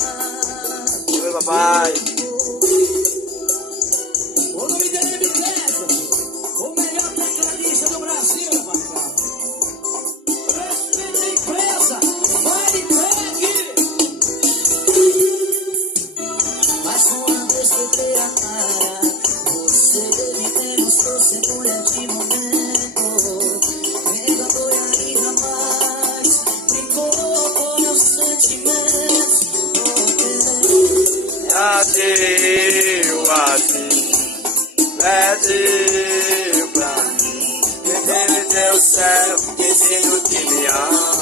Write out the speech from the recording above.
Oi, papai. O nome dele é Bicesa, o melhor tecladista do Brasil, papai. Respeita a empresa, vai pegue. Mas uma vez que eu dei a cara, você me demonstrou ser mulher de momento. Me enganou e ainda mais brincou com meus sentimentos. Adeus, pediu pra mim. Me deu céu, dizendo que me ama.